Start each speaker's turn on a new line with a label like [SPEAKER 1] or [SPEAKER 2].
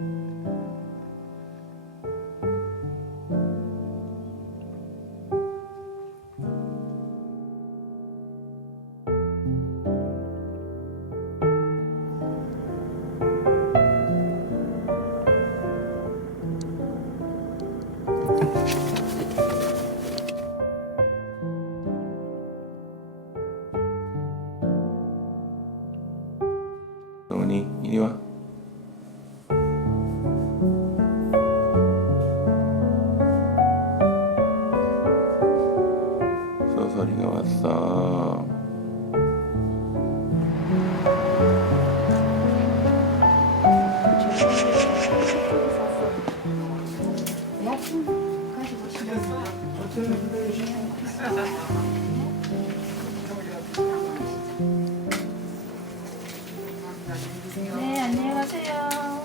[SPEAKER 1] うん。
[SPEAKER 2] 안녕히 계세요. 네, 안녕히 가세요.